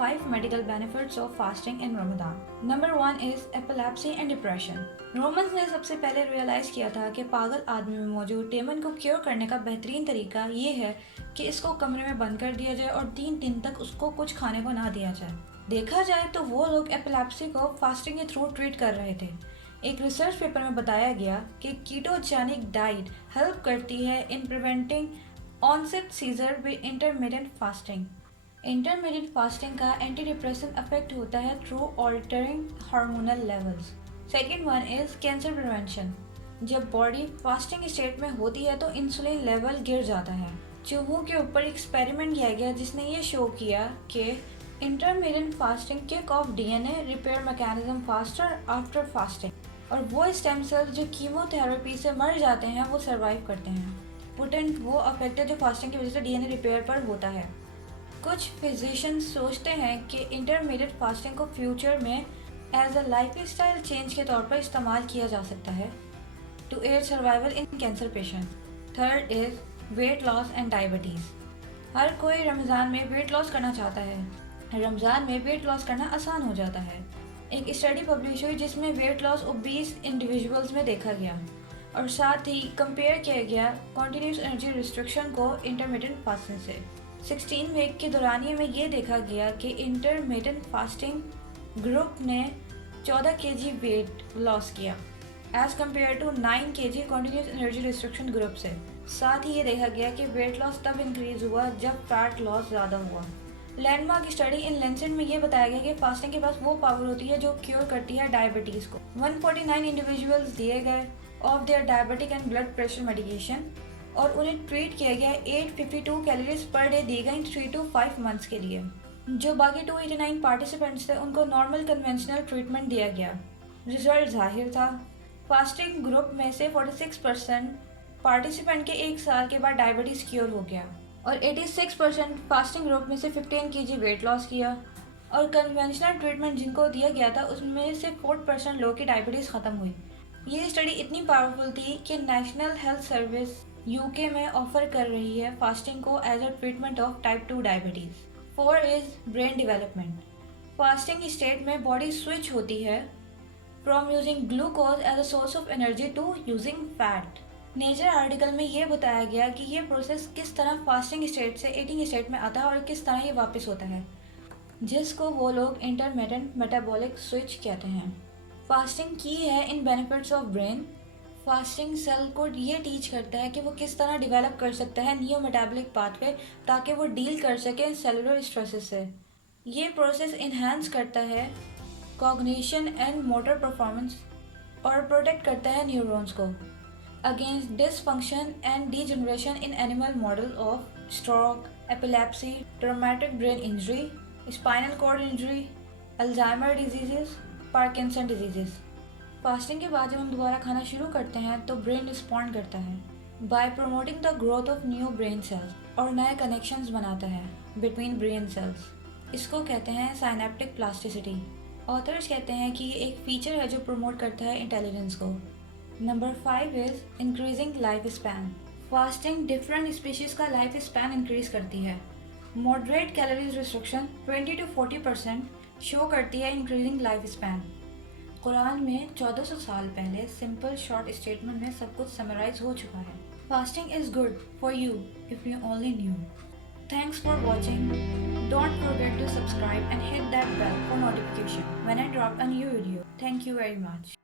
5 medical benefits of fasting in Ramadan. Number 1 is epilepsy and depression. Romans ने सबसे पहले realise किया था कि पागल आदमी में मौजूद टेमन को क्योर करने का बेहतरीन तरीका ये है कि इसको कमरे में बंद कर दिया जाए और 3 दिन तक उसको कुछ खाने को ना दिया जाए। देखा जाए तो वो लोग एपिलेप्सी को फास्टिंग के थ्रू ट्रीट कर रहे थे। एक रिसर्च पेपर में बताया गया कि कीटोजेनिक डाइट हेल्प करती है in preventing onset seizure with intermittent fasting. Intermittent fasting का एंटी डिप्रेशन इफेक्ट होता है through altering hormonal levels. Second one is cancer prevention. जब बॉडी फास्टिंग स्टेट में होती है तो इंसुलिन लेवल गिर जाता है। चूहों के ऊपर एक्सपेरिमेंट किया गया जिसने ये शो किया कि intermittent fasting kick off DNA repair mechanism faster after fasting, और वो स्टेम सेल्स जो कीमोथेरेपी से मर जाते हैं वो सर्वाइव करते हैं। पोटेंट वो इफेक्ट है जो फास्टिंग की वजह से डीएनए रिपेयर पर होता है। कुछ फिजिशियंस सोचते हैं कि इंटरमीडिएट फास्टिंग को फ्यूचर में एज अ लाइफस्टाइल चेंज के तौर पर इस्तेमाल किया जा सकता है to aid survival in cancer patient. Third is weight loss and diabetes. हर कोई रमज़ान में वेट लॉस करना चाहता है। रमज़ान में वेट लॉस करना आसान हो जाता है। एक स्टडी पब्लिश हुई जिसमें वेट लॉस ओबीस इंडिविजुअल्स में देखा गया और साथ ही कंपेयर किया गया कॉन्टिन्यूस एनर्जी रिस्ट्रिक्शन को इंटरमीडिएट फास्टिंग से। 16 वीक के दौरानिए में ये देखा गया कि इंटरमिटेंट फास्टिंग ग्रुप ने 14 kg वेट लॉस किया as compare to 9 kg continuous energy restriction group से। साथ ही ये देखा गया कि वेट लॉस तब इंक्रीज हुआ जब फैट लॉस ज़्यादा हुआ। लैंडमार्क स्टडी इन लेंसेट में ये बताया गया कि फास्टिंग के पास वो पावर होती है जो क्योर करती है डायबिटीज़ को। 149 इंडिविजुअल्स दिए गए of their diabetic and blood pressure medication और उन्हें ट्रीट किया गया 852 कैलोरीज पर डे दी गई 3 to 5 मंथ्स के लिए। जो बाकी 289 पार्टिसिपेंट्स थे उनको नॉर्मल कन्वेंशनल ट्रीटमेंट दिया गया। रिजल्ट जाहिर था। फास्टिंग ग्रुप में से 46% पार्टिसिपेंट के 1 साल के बाद डायबिटीज़ क्योर हो गया और 86% फास्टिंग ग्रुप में से 15 kg वेट लॉस किया, और कन्वेंशनल ट्रीटमेंट जिनको दिया गया था उसमें से 4% लोगों की डायबिटीज़ ख़त्म हुई। ये स्टडी इतनी पावरफुल थी कि नेशनल हेल्थ सर्विस यूके में ऑफर कर रही है फास्टिंग को as a treatment of type 2 diabetes. 4 is brain development. Fasting state में बॉडी स्विच होती है from using glucose as a source of energy to using fat. Nature article में ये बताया गया कि ये प्रोसेस किस तरह फास्टिंग स्टेट से ईटिंग स्टेट में आता है और किस तरह ये वापस होता है, जिसको वो लोग इंटरमिटेंट मेटाबॉलिक स्विच कहते हैं। फास्टिंग की है in benefits of brain. Fasting cell को ये टीच करता है कि वो किस तरह डेवलप कर सकता है नियो मेटाबॉलिक पाथवे ताकि वो डील कर सके सेलुलर स्ट्रेसेस से। ये प्रोसेस इन्हांस करता है कॉग्निशन एंड मोटर परफॉर्मेंस और प्रोटेक्ट करता है न्यूरॉन्स को against dysfunction and degeneration in animal model of stroke, epilepsy, traumatic brain injury, spinal cord injury, Alzheimer diseases, Parkinson diseases. Fasting के बाद जब हम दोबारा खाना शुरू करते हैं तो ब्रेन रिस्पॉन्ड करता है bye promoting the growth of new brain cells और नए कनेक्शंस बनाता है बिटवीन ब्रेन सेल्स। इसको कहते हैं साइनेप्टिक प्लास्टिसिटी। ऑथर्स कहते हैं कि ये एक फीचर है जो प्रमोट करता है इंटेलिजेंस को। Number 5 is increasing life span. Fasting different species का लाइफ स्पैन इंक्रीज करती है। Moderate calories restriction 20 to 40% show करती है इंक्रीजिंग लाइफ स्पैन। कुरान में 1400 साल पहले सिंपल शॉर्ट स्टेटमेंट में सब कुछ समराइज हो चुका है। Fasting is good for you if you only knew. Thanks for watching. Don't forget to subscribe and hit that bell for notification when I drop a new video. Thank you very much.